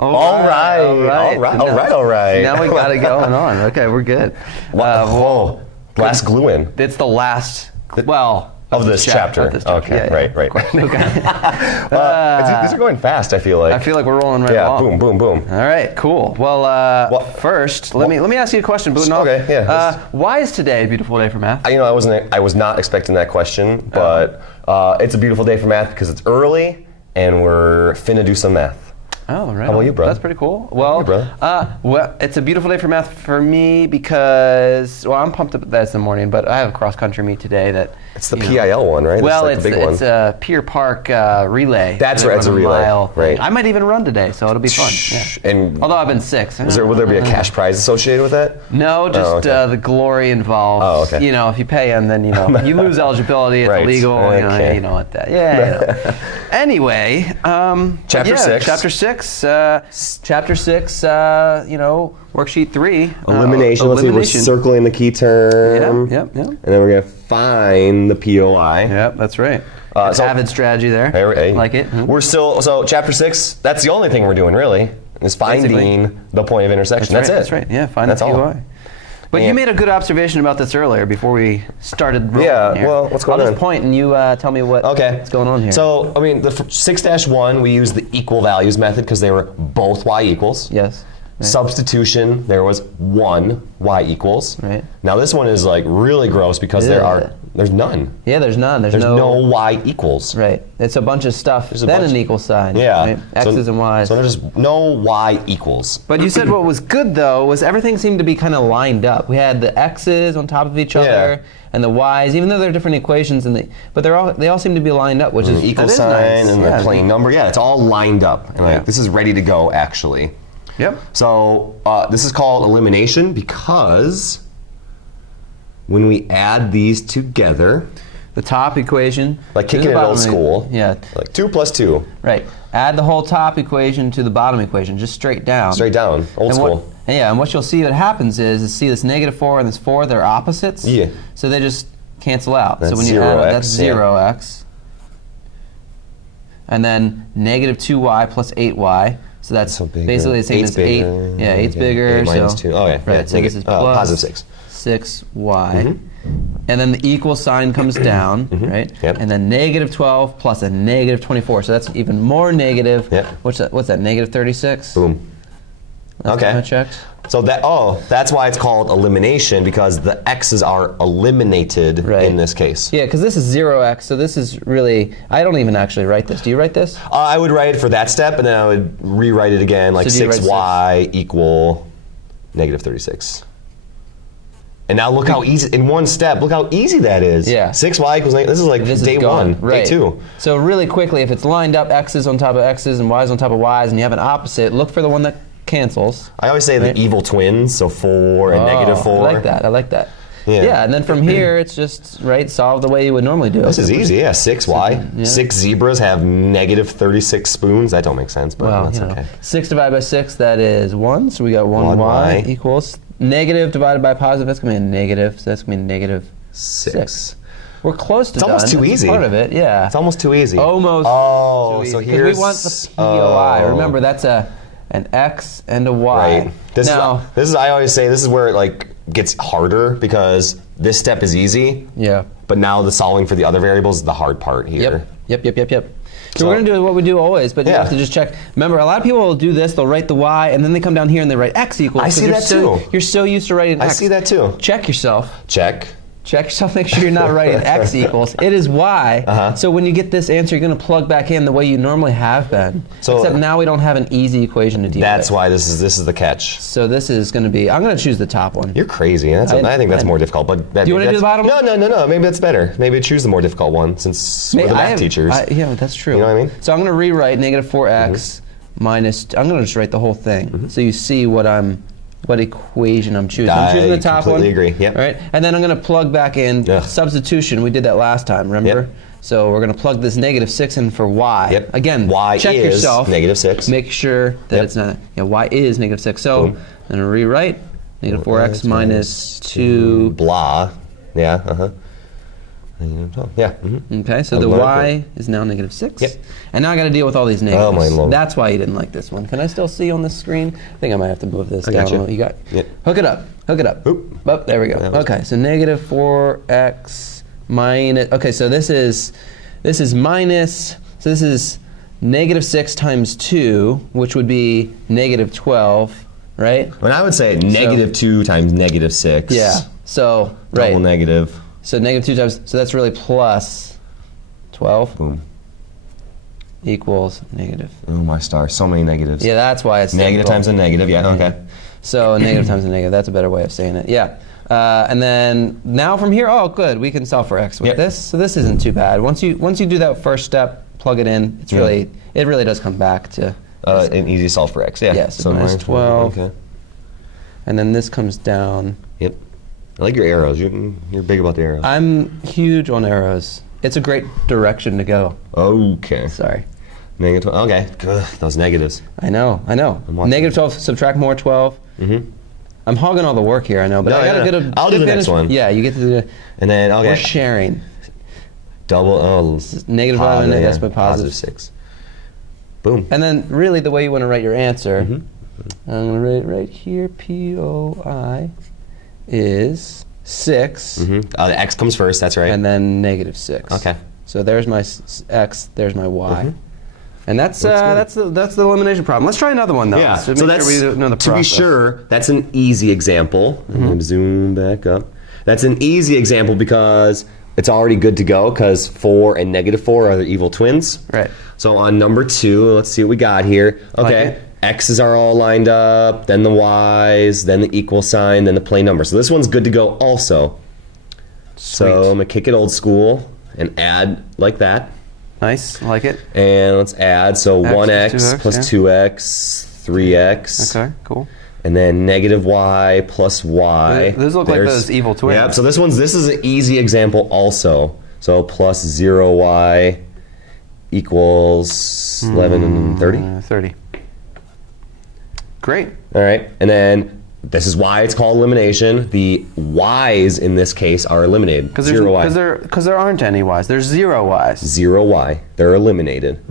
All right. Now we got it going on. Okay, we're good. Last glue in. It's the last, of this chapter. Okay, Yeah, right. Okay. These are going fast, I feel like. I feel like we're rolling right along. Boom. All right, cool. Well, first, let me ask you a question, Budenhoff. Okay, yeah. Why is today a beautiful day for math? I was not expecting that question, but it's a beautiful day for math because it's early and we're finna do some math. Oh, right. How about you, brother? That's pretty cool. Well, brother? It's a beautiful day for math for me because, I'm pumped up that it's in the morning, but I have a cross-country meet today that... It's the PIL one, right? Well, it's the big one. It's a Pier Park relay. That's right, it's a relay. Right. I might even run today, so it'll be fun. Yeah. And although I've been sick. will there be a cash prize associated with that? No, just the glory involved. Oh, okay. If you pay them, then you lose eligibility. It's right. illegal. Okay. You know what that. Yeah. Anyway, Chapter 6. Chapter 6. Worksheet 3. Elimination. Let's see. We're circling the key term. Yep. And then we're gonna find the POI. Yep, that's right. Avid strategy there. Hey. Like it. Mm-hmm. We're still chapter 6. That's the only thing we're doing really is finding the point of intersection. That's it. That's right. Yeah, find the POI. All. But you made a good observation about this earlier before we started rolling here. Well, what's going on? I'll just point and you tell me what's going on here. So, the 6-1, we used the equal values method because they were both y equals. Yes. Right. Substitution, there was 1 y equals. Right. Now this one is really gross because there's none. Yeah, there's none. There's no y equals. Right. It's a bunch of stuff, then an equal sign. Yeah. Right? X's and y's. So there's just no y equals. But you said what was good though was everything seemed to be kind of lined up. We had the x's on top of each other and the y's, even though they're different equations, but they all seem to be lined up, which is equal sign nice. and the plain number. Yeah, it's all lined up. And this is ready to go actually. Yep. So this is called elimination because when we add these together, the top equation, like kicking it old school, like 2 plus 2. Right. Add the whole top equation to the bottom equation, just straight down. Straight down, old school. And what you'll see what happens is see this -4 and this 4, they're opposites. Yeah. So they just cancel out. That's so when you add it, that's 0x. And then -2y plus 8y. So that's basically the same as 8. Yeah, 8's bigger. 8 minus 2. Oh, yeah. Right, so this is plus positive 6y. And then the equal sign comes down, right? Yep. And then -12 plus a -24. So that's even more negative. Yep. What's that, -36? Boom. That's okay. I checked. So that's why it's called elimination, because the x's are eliminated in this case. Yeah, because this is 0x, so this is really, I don't even actually write this. Do you write this? I would write it for that step, and then I would rewrite it again, like 6y equal -36. And now look how easy, in one step, look how easy that is. Yeah. 6y equals, this is like day 1, right. day 2. So really quickly, if it's lined up x's on top of x's and y's on top of y's, and you have an opposite, look for the one that cancels. I always say the evil twins, so 4 and -4. I like that. Yeah, and then from here, it's just, solve the way you would normally do it. This is easy, 6y. 6 zebras have -36 spoons. That don't make sense, but that's okay. 6 divided by 6, that is 1, so we got 1y equals negative divided by positive, that's going to be a negative, so that's going to be -6. We're close to done. It's almost too easy. Part of it, yeah. It's almost too easy. Almost too easy. So here's... we want the POI. Remember, that's an x and a y. Right. This is I always say this is where it gets harder because this step is easy. Yeah. But now the solving for the other variables is the hard part here. Yep. So we're going to do what we do always, but you have to just check. Remember, a lot of people will do this. They'll write the y, and then they come down here and they write x equals. I see that too. You're so used to writing x. I see that too. Check yourself. Check yourself, make sure you're not writing x equals. It is y. So when you get this answer, you're going to plug back in the way you normally have been. Except now we don't have an easy equation to deal with. That's why this is the catch. So this is going to be, I'm going to choose the top one. You're crazy. I think that's more difficult. But do you want to do the bottom one? No. Maybe that's better. Maybe choose the more difficult one since we're the math teachers. Yeah, that's true. You know what I mean? So I'm going to rewrite -4x minus, I'm going to just write the whole thing. So you see what equation I'm choosing. I'm choosing the top one. I completely agree. Yep. All right, and then I'm going to plug back in substitution. We did that last time, remember? Yep. So we're going to plug this -6 in for y. Yep. Again, y check is yourself. -6. Make sure that it's not. Y is -6. So I'm going to rewrite -4x minus 2. Blah. Yeah. Negative 12. Yeah. Okay, so the y is now negative 6. Yep. And now I got to deal with all these negatives. Oh, my Lord. That's why you didn't like this one. Can I still see on this screen? I think I might have to move this down. Gotcha. You got. Yep. Hook it up. Hook it up. Oop. Oh, there we go. Okay, so negative 4x minus. Okay, so this is minus. So this is negative 6 times 2, which would be negative 12, right? When I would say negative 2 times negative 6. Yeah. So right. Double negative. So negative 2 times, so that's really plus 12. Boom. Equals negative. Oh, my star. So many negatives. Yeah, that's why it's Negative times a negative. Yeah, okay. So negative times a negative, that's a better way of saying it. Yeah. And then now from here, oh, good, we can solve for x with this. So this isn't too bad. Once you do that first step, plug it in, it's really, it really does come back to an easy solve for x. Yeah. Yeah, so minus 12. Okay. And then this comes down. Yep. I like your arrows. You're big about the arrows. I'm huge on arrows. It's a great direction to go. Okay. Sorry. Negative 12. Okay. Ugh, those negatives. I know. Negative 12, subtract more 12. I'm hogging all the work here, I know, but I got to get a. I'll do the next one. Yeah, you get to do it. And then, okay. We're sharing. Double, Negative 5 and that's my positive 6. Boom. And then really the way you want to write your answer, I'm going to write right here, POI is 6. The x comes first, that's right. And then negative 6. Okay. So there's my x, there's my y. And that's the elimination problem. Let's try another one though. Yeah. So, So make that's sure we know the to be process. sure. That's an easy example. I'm going to zoom back up. That's an easy example because it's already good to go because 4 and negative 4 are the evil twins. Right. So on number 2, let's see what we got here. Okay. Like X's are all lined up, then the Y's, then the equal sign, then the plain number. So this one's good to go also. So I'm going to kick it old school and add like that. Nice, I like it. And let's add, so X 1x plus 2x, 3x. Okay, cool. And then negative y plus y. Those look like those evil twins. Yeah, so this is an easy example also. So plus 0y equals 11 and 30. 30. Great. All right, and then this is why it's called elimination. The y's in this case are eliminated. Because there aren't any y's. There's 0 y's. 0y. They're eliminated.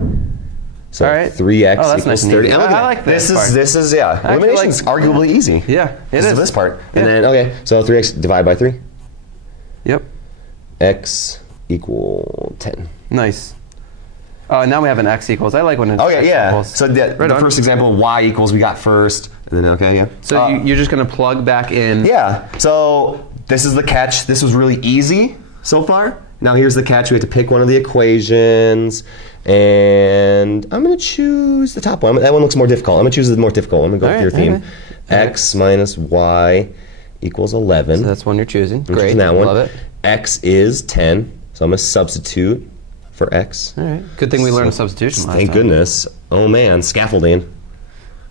So all right. 3x that's equals nice and 30. easy. I like this part. This is elimination's arguably easy. Yeah, This is this part. And then okay, so 3x divided by 3. Yep. X equal 10. Nice. Now we have an x equals. I like when it's Okay, x yeah. equals. So the first example, y equals, we got first. And then, okay, yeah. So you're just going to plug back in. Yeah. So this is the catch. This was really easy so far. Now here's the catch. We have to pick one of the equations. And I'm going to choose the top one. That one looks more difficult. I'm going to choose the more difficult one. I'm going to go with your theme. X minus y equals 11. So that's one you're choosing. I'm Great. choosing that one. Love it. X is 10. So I'm going to substitute for x. All right. Good thing we learned substitution last time. Thank goodness. Oh man, scaffolding.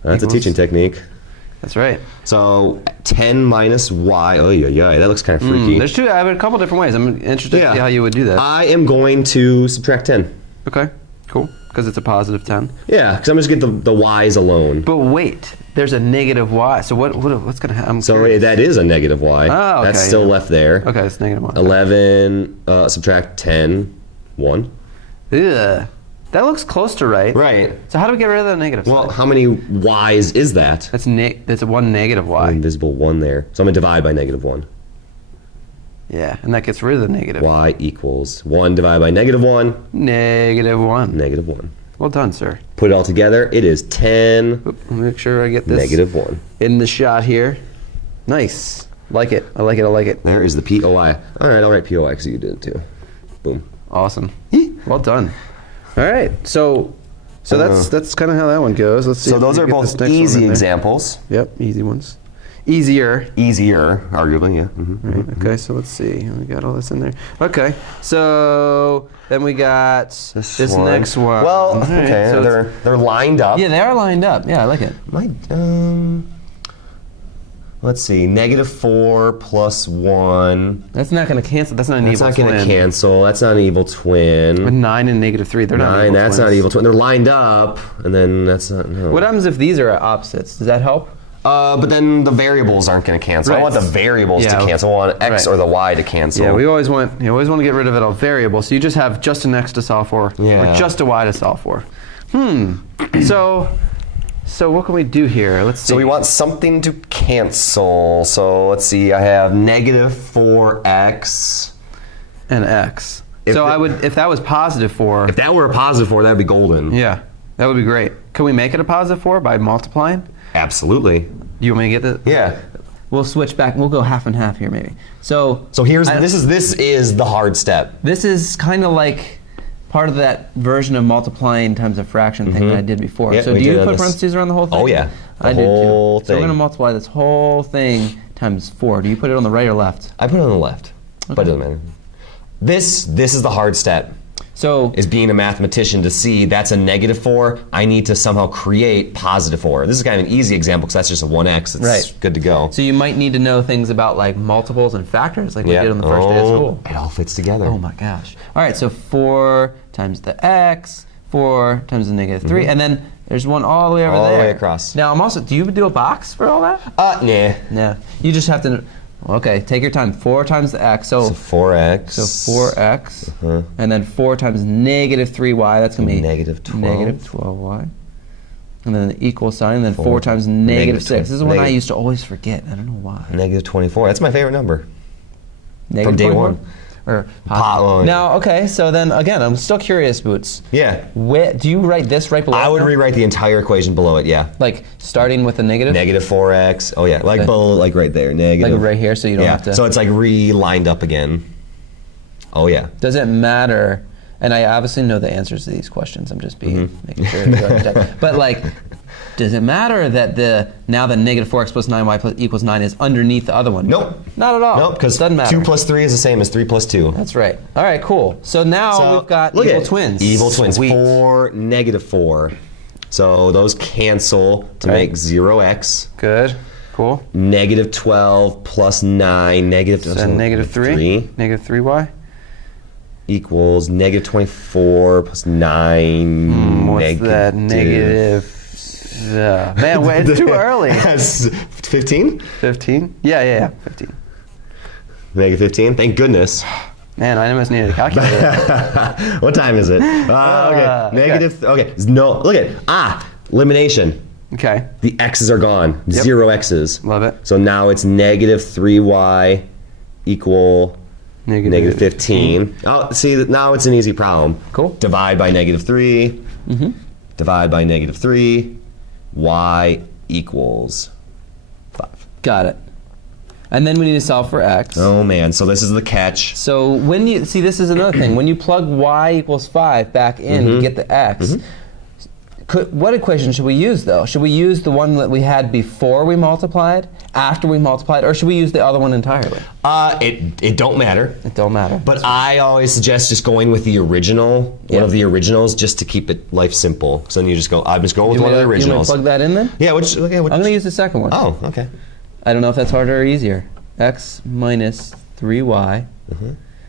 That's a teaching technique. That's right. So 10 minus y. Oh yeah, that looks kind of freaky. I have a couple different ways. I'm interested to see how you would do that. I am going to subtract 10. Okay, cool. Because it's a positive 10. Yeah, because I'm just going to get the y's alone. But wait, there's a negative y. So what's going to happen? So that is a negative y. Oh, okay. That's still left there. Okay, it's negative y. 11, subtract 10, 1. Ugh. That looks close to right. Right. So how do we get rid of the negative Well, side? how many y's is that? That's one negative y. Invisible 1 there. So I'm going to divide by negative 1. Yeah, and that gets rid of the negative. Y equals 1 divided by negative 1. Negative 1. Negative 1. Well done, sir. Put it all together. It is 10. Oop, let me make sure I get this Negative 1. in the shot here. Nice. Like it. I like it. I like it. There is the POI. All right, I'll write POI because you did it too. Boom. Awesome. Well done. All right. So that's kind of how that one goes. Let's see. So if those we are get both this next one easy in there. examples. Yep, easy ones. Easier. Easier, arguably, yeah. Right, okay, so let's see. We got all this in there. Okay, so then we got this next one. Well, All right, okay, so they're lined up. yeah, they are lined up. Yeah, I like it. Let's see, negative 4 plus 1. That's not going to cancel. That's not an That's evil not twin. going to cancel. That's not an evil twin. With 9 and negative 3, they're not 9, evil that's twins. not evil twin. They're lined up, and then that's not, no. What happens if these are opposites? Does that help? But then the variables aren't going to cancel. Right. I want the variables to cancel. I want x or the y to cancel. Yeah, you always want to get rid of a variable. So you just have just an x to solve for, or just a y to solve for. So what can we do here? Let's see. So we want something to cancel. So let's see. I have negative 4x and x. If that was positive 4. If that were a positive 4, that'd be golden. Yeah, that would be great. Can we make it a positive 4 by multiplying? Absolutely. Do you want me to get the? Yeah. We'll switch back. We'll go half and half here, maybe. So here's this is the hard step. This is kind of like part of that version of multiplying times a fraction thing that I did before. Yeah, so do you put parentheses around the whole thing? Oh yeah, I do too. So we're going to multiply this whole thing times 4. Do you put it on the right or left? I put it on the left, but it doesn't matter. This is the hard step. So is being a mathematician to see that's a negative 4. I need to somehow create positive 4. This is kind of an easy example because that's just a 1x. It's good to go. So you might need to know things about like multiples and factors like we did on the first day of school. It all fits together. Oh my gosh. All right, so 4 times the x, 4 times the negative 3, and then there's one all the way over there. All the way across. Now do you do a box for all that? Nah. Nah. You just have to, okay, take your time. 4 times the x, so 4x. So 4x, and then 4 times negative 3y, that's going to be negative 12. Negative 12y. And then the equal sign, and then 4 times negative 6. This is one I used to always forget. I don't know why. Negative 24. That's my favorite number. Negative from day 24? one. Or now, okay, so then again, I'm still curious, Boots. Yeah. Do you write this right below? I would rewrite the entire equation below it, yeah. Like starting with the negative? Negative 4x. Oh yeah, like below, like right there. Negative. Like right here, so you don't have to. So it's like re-lined up again. Oh yeah. Does it matter? And I obviously know the answers to these questions. I'm just making sure. But like, does it matter that now the negative 4x plus 9y equals 9 is underneath the other one? Nope. Not at all. Nope, because 2 plus 3 is the same as 3 plus 2. That's right. All right, cool. So now we've got evil twins. Evil twins. Sweet. 4, negative 4. So those cancel to make 0x. Good. Cool. Negative 12 plus 9, negative 3. Negative 3y. Equals negative 24 plus 9. What's that? Negative. Man, it's too early. 15? 15? Yeah, 15. Negative 15? Thank goodness. Man, I almost needed a calculator. What time is it? Okay. Negative. Okay. No. Look at elimination. Okay. The x's are gone. 0 x's. Love it. So now it's negative 3y equal negative 15. Oh, see, now it's an easy problem. Cool. Divide by negative 3. Divide by negative 3. Y equals 5. Got it. And then we need to solve for x. Oh man, so this is the catch. So when you see, this is another thing. When you plug y equals 5 back in to get the x, what equation should we use though? Should we use the one that we had before we multiplied, after we multiplied, or should we use the other one entirely? It don't matter. It don't matter. But I always suggest just going with the original, one of the originals, just to keep life simple. So then you just go, I'm just going with one of the originals. You want to plug that in then? Yeah, I'm going to use the second one. Oh, okay. I don't know if that's harder or easier. X minus 3y.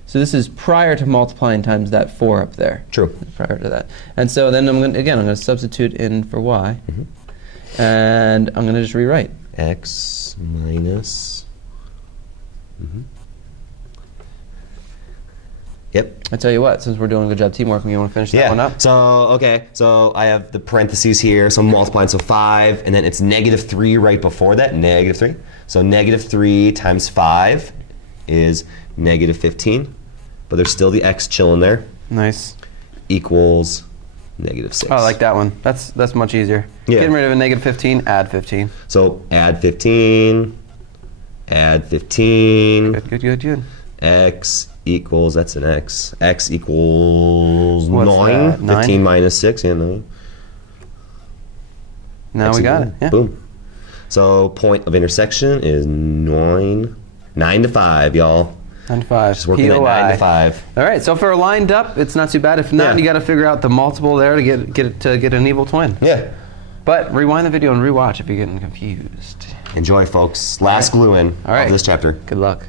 So this is prior to multiplying times that 4 up there. True. Prior to that. And so then I'm going to substitute in for y. And I'm going to just rewrite. X minus. Yep. I tell you what, since we're doing a good job teamwork, you want to finish that one up? So I have the parentheses here, so I'm multiplying, so 5, and then it's negative 3 right before that, negative 3. So negative 3 times 5 is negative 15, but there's still the x chilling there. Nice. Equals negative 6. Oh, I like that one. That's much easier. Yeah. Getting rid of a negative 15, add 15. So add 15, add 15. Good. X equals, that's an x. X equals What's 9. that? 15 minus 6, yeah, 9. Now X we got it. Yeah. Boom. So point of intersection is 9. 9 to 5, y'all. 9 to 5. Just working at 9 to 5. All right, so if we're lined up, it's not too bad. If not, you got to figure out the multiple there to get an evil twin. Yeah. But rewind the video and rewatch if you're getting confused. Enjoy, folks. Last glue in of this chapter. Good luck.